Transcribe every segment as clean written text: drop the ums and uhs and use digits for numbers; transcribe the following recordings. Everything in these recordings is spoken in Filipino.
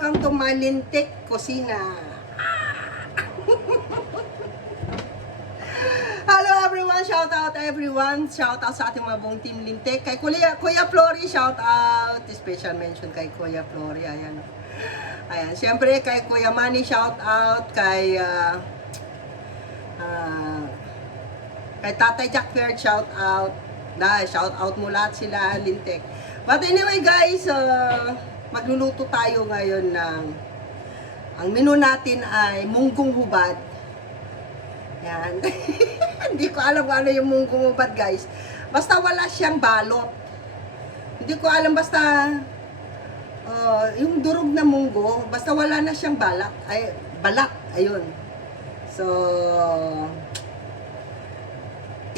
welcome to Malintik Kusina. Hello everyone, shout out everyone. Shout out sa ating mga buong team Lintik. Kay Kuya Flory, shout out. Special mention kay Kuya Flory. Ayan. Ayan, siyempre kay Kuya Manny, shout out. Kay Tatay Jack Fair, shout out. Shout out mo lahat sila Lintik. But anyway guys, magluluto tayo ngayon ng, ang menu natin ay munggong hubad. Yan. Hindi ko alam kung ano yung munggong hubad guys. Basta wala siyang balot. Hindi ko alam, basta yung durog na munggo, basta wala na siyang balat. Ayun. So,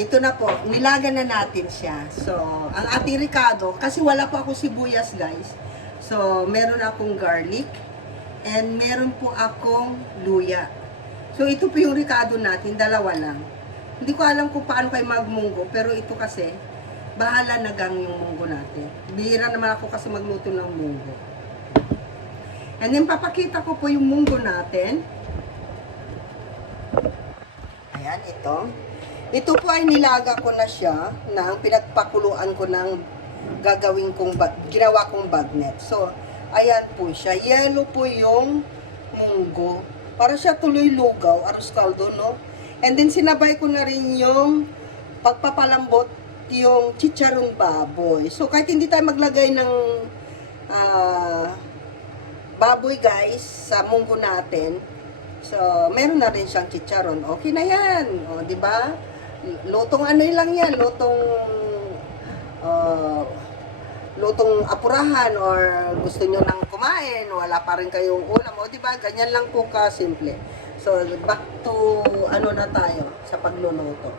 ito na po, nilaga na natin siya. So, ang ating ricado, kasi wala po ako sibuyas guys. So, meron akong garlic and meron po akong luya. So, ito po yung ricado natin, dalawa lang. Hindi ko alam kung paano kayo magmunggo, pero ito kasi, bahala na gang yung munggo natin. Bihira naman ako kasi magluto ng munggo. And then, papakita ko po yung munggo natin. Ayan, ito. Ito po ay nilaga ko na siya ng pinagpakuluan ko ng ginawa kong bagnet. So, ayan po siya. Yellow po yung munggo. Para siya tuloy lugaw, arroz caldo, no? And then, sinabay ko na rin yung pagpapalambot yung chicharon baboy. So, kahit hindi tayo maglagay ng baboy, guys, sa munggo natin, so, meron na rin siyang chicharon. Okay na yan. O, di ba? Lutong ano lang yan, lutong apurahan or gusto nyo nang kumain, wala pa rin kayong ulam, o diba, ganyan lang po ka-simple. So, back to, ano na tayo, sa pagluluto.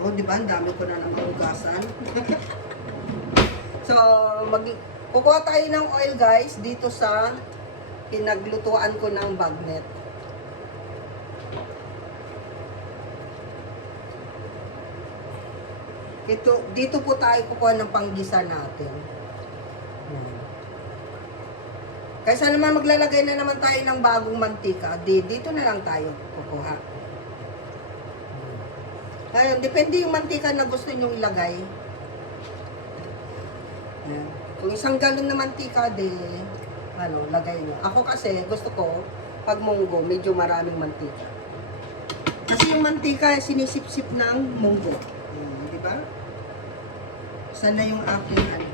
O diba, ang dami ko na namang hugasan. So, kukuha tayo ng oil guys, dito sa pinaglutuan ko ng bagnet. Dito po tayo kukuha ng panggisa natin. Kaysa naman maglalagay na naman tayo ng bagong mantika, dito na lang tayo kukuha. Ayun, depende yung mantika na gusto nyo ilagay. Ayan. Kung isang galon na mantika, lagay nyo. Ako kasi, gusto ko, pag munggo, medyo maraming mantika. Kasi yung mantika, sinisip-sip ng munggo. Diba? Sana yung aking ano.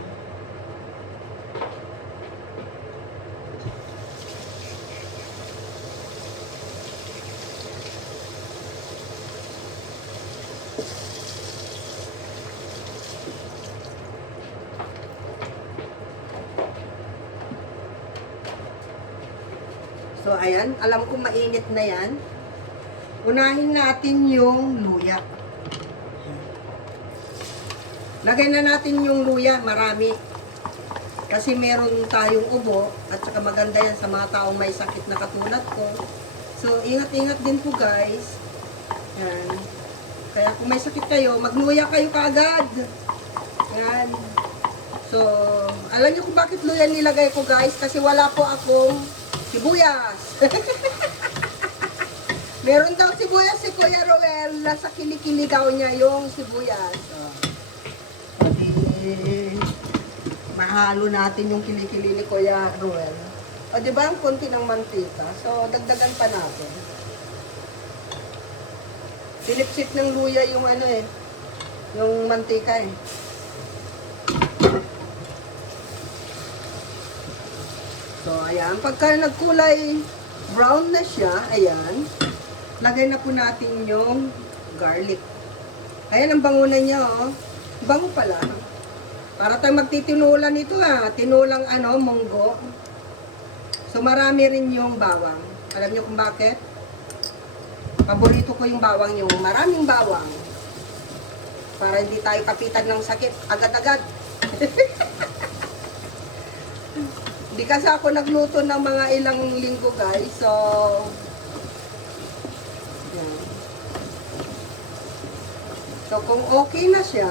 So, ayan. Alam ko mainit na yan. Unahin natin yung luya. Lagay na natin yung luya, marami. Kasi meron tayong ubo, at saka maganda yan sa mga taong may sakit na katulad ko. So, ingat-ingat din po guys. Yan. Kaya kung may sakit kayo, magluya kayo kaagad. Yan. So, alam niyo kung bakit luya nilagay ko guys? Kasi wala po akong sibuyas. Meron daw sibuyas si Kuya Roel, nasa kilikili daw niya yung sibuyas. So, mahalo natin yung kilikili ni Kuya Roel. O diba ang konti ng mantika? So dagdagan pa natin. Silip-sip ng luya yung yung mantika eh. So ayan, pagka nagkulay brown na siya, ayan, lagay na po natin yung garlic. Ayan ang bangunan niya oh. Bango pala. Para tayong magtitinulan nito tinulang munggo. So marami rin yung bawang. Alam niyo kung bakit? Paborito ko yung bawang, yung maraming bawang. Para hindi tayo kapitan ng sakit agad-agad. Hindi kasi ako nagluto ng mga ilang linggo guys. So yan. So kung okay na siya,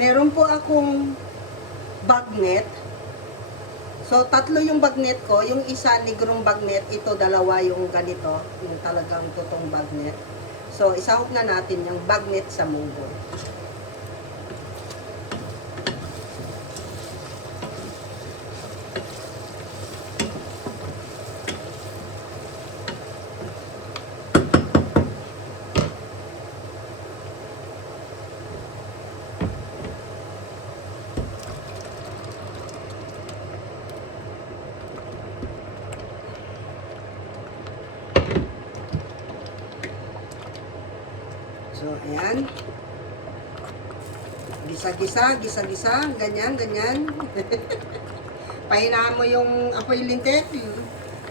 Meron po akong bagnet. So, tatlo yung bagnet ko. Yung isa, negrong bagnet. Ito, dalawa yung ganito. Yung talagang totoong bagnet. So, isahog na natin yung bagnet sa munggo. So, ayan. Gisa-gisa, gisa-gisa. Ganyan, ganyan. Pahinaan mo yung apoy lintik.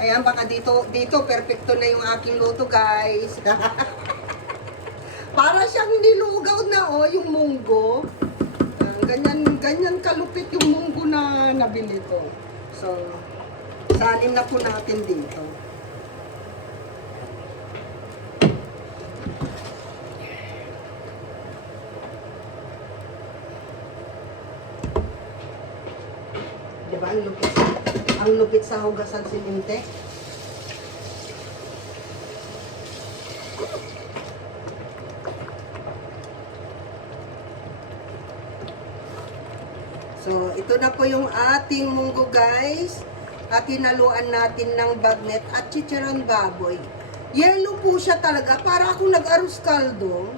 Ayan, baka dito, perfecto na yung aking luto, guys. Para siyang nilugaw na, oh, yung munggo. Ganyan, ganyan kalupit yung munggo na nabili ko. So, salin na po natin dito. Diba, ang lupit sa hugasan silinte. So, ito na po yung ating munggo, guys. At hinaluan natin ng bagnet at chicharon baboy. Yellow po siya talaga, para akong nag-arroz caldo.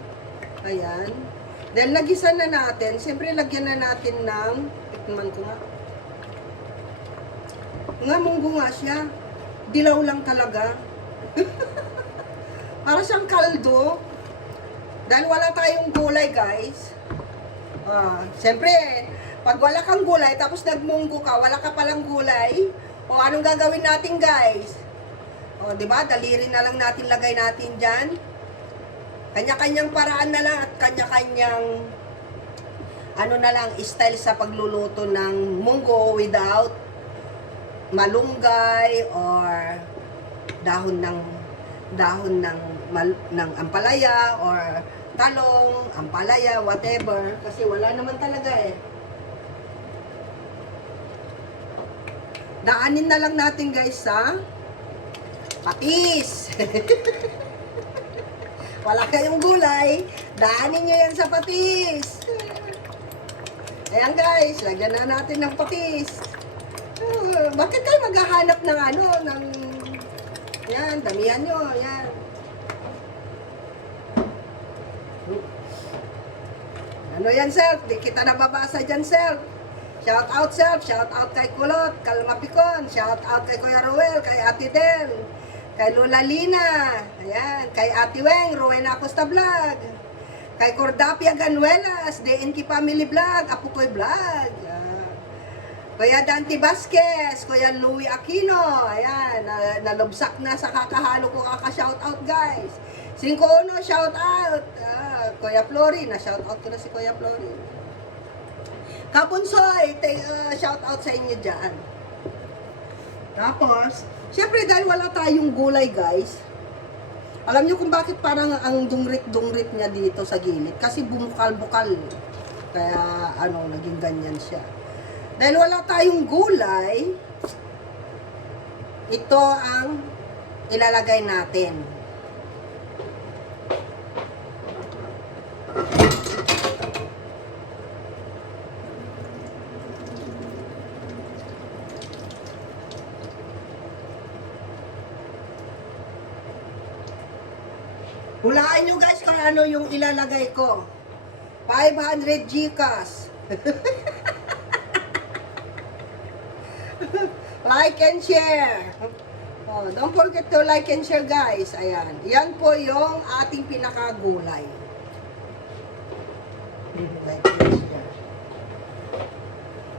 Ayan. Dahil nagisa na natin, siyempre lagyan na natin ng, tikman ko nga. Nga, munggo nga siya. Dilaw lang talaga. Para siyang kaldo. Dahil wala tayong gulay, guys. Siyempre, pag wala kang gulay, tapos nagmunggo ka, wala ka palang gulay, o anong gagawin natin, guys? O, diba? Daliri na lang natin, lagay natin dyan. Kanya-kanyang paraan na lang at kanya-kanyang ano na lang, style sa pagluluto ng munggo without malunggay or dahon ng ampalaya or talong, ampalaya, whatever, kasi wala naman talaga eh. Daanin na lang natin, guys, sa patis. Wala kayong gulay, daanin nyo yan sa patis. Ayan, guys, lagyan na natin ng patis. Bakit kayo maghahanap ng ano, ng, yan, damihan nyo, yan. Ano yan, self? Di kita nababasa dyan, self. Shout out, self. Shout out kay Kulot, Kalmapikon. Shout out kay Kuya Ruel, kay Ate Del, kay Lola Lina, ayan, kay Ate Weng, Rowena Acosta Vlog, kay Cordapia Ganuelas, DNK Family Vlog, Apukoy Vlog, Kuya Dante Vasquez, Kuya Louie Aquino, ayan, nalubsak na sa kakahalo ko kaka-shoutout, guys. 5-1, shoutout. Kuya Flory, na-shoutout ko na si Kuya Flory. Kabunsoy, shoutout sa inyo dyan. Tapos, syempre dahil wala tayong gulay, guys, alam nyo kung bakit parang ang dungrit-dungrit niya dito sa gilid? Kasi bumukal-bukal. Kaya, ano, naging ganyan siya. Dahil wala tayong gulay, ito ang ilalagay natin. Hulaan nyo, guys, kung ano yung ilalagay ko. 500 Gcash. Like and share. Oh, don't forget to like and share, guys. Ayan. Yan po yung ating pinakagulay. Like and share.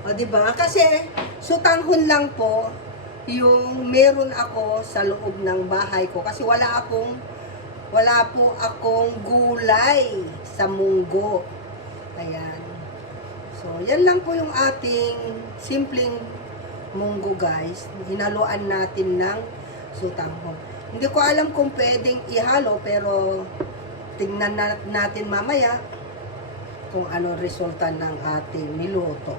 O, diba? Kasi, sutanghon lang po yung meron ako sa loob ng bahay ko. Kasi wala po akong gulay sa munggo. Ayan. So, yan lang po yung ating simpleng munggo, guys. Hinaluan natin ng sutanghon. Hindi ko alam kung pwedeng ihalo, pero tingnan natin mamaya. kung ano resulta ng ating niluto.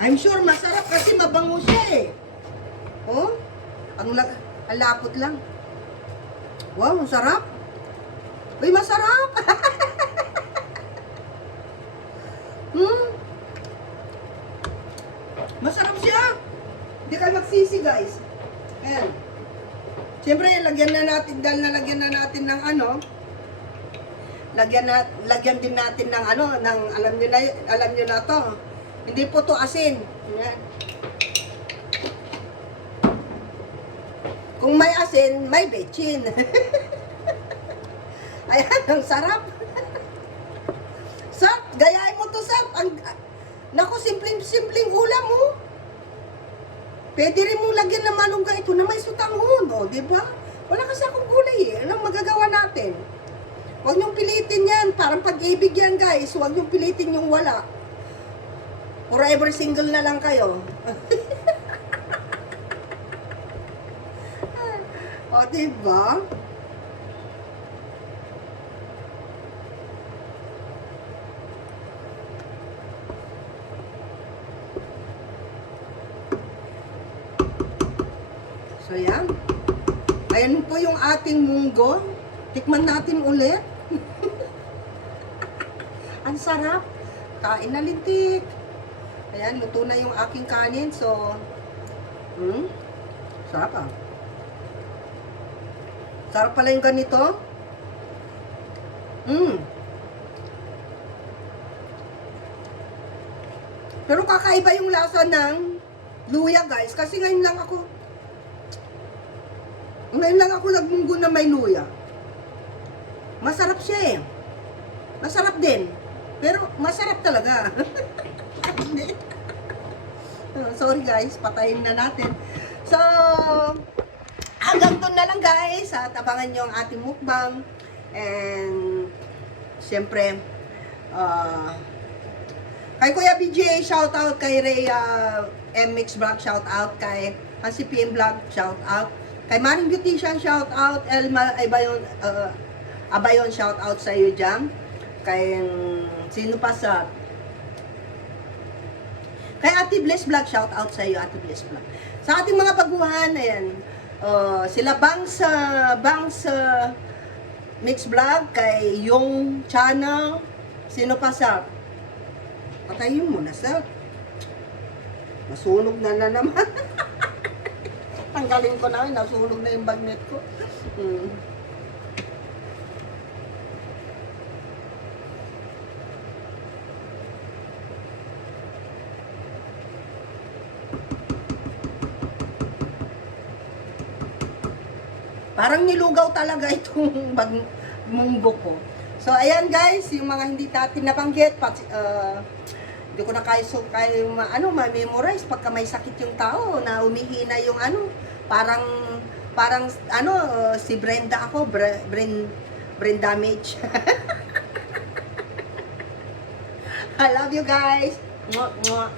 I'm sure masarap kasi mabango siya eh. Oh, ang lapot lang. Wow, ang sarap. Uy, masarap. Masarap siya. Hindi kayo magsisi, guys. Ayan. Siyempre, lagyan na natin, dahil nalagyan na natin ng ano, lagyan din natin ng ano, ng alam niyo na to. Hindi po to asin. Ayan. Kung may asin, may betchin. Ayan, ang sarap. Sat, gayahin mo to, Sat. Naku, simpleng ulam, oh. Pwede rin mong lagyan ng malunggay ito na may sutanghon, oh, di ba? Wala kasi akong gulay, eh. Anong magagawa natin? Huwag niyong pilitin yan. Parang pag-ibig yan, guys. Huwag niyong pilitin yung wala. Forever single na lang kayo. O, diba? So, yan. Ayan po yung ating munggo. Tikman natin ulit. Ang sarap. Kain na lintik. Ayan, luto na yung aking kanin. So, sarap ah. Sarap pala yung ganito. Pero kakaiba yung lasa ng luya, guys. Kasi ngayon lang ako nagmunggo na may luya. Masarap siya eh. Masarap din. Pero masarap talaga. Sorry guys, patayin na natin. So, hanggang doon na lang guys. At abangan nyo ang ating mukbang. And, syempre, kay Kuya BJ, shout out kay Rhea MX Vlog, shout out kay Hansi PM Vlog, shout out kay Maring Beautician, shout out Elma Abayon, shout out sa iyo dyan. Kay sino pa sa kay Ate Bless Vlog, shout out sa iyo Ate Bless Vlog. Sa ating mga baguhan, ayan, sila Bangs Mix Vlog, kay yung channel, sino pa sa patayin mo na sa nasunog na naman. Tanggalin ko na, nasunog na yung bagnet ko. Parang nilugaw talaga itong munggo ko. So, ayan guys, yung mga hindi natin nabanggit, hindi ko na kayo ma-memorize pagka may sakit yung tao, na umihina yung parang si Brenda ako, brain damage. I love you guys. Mwah, mwah.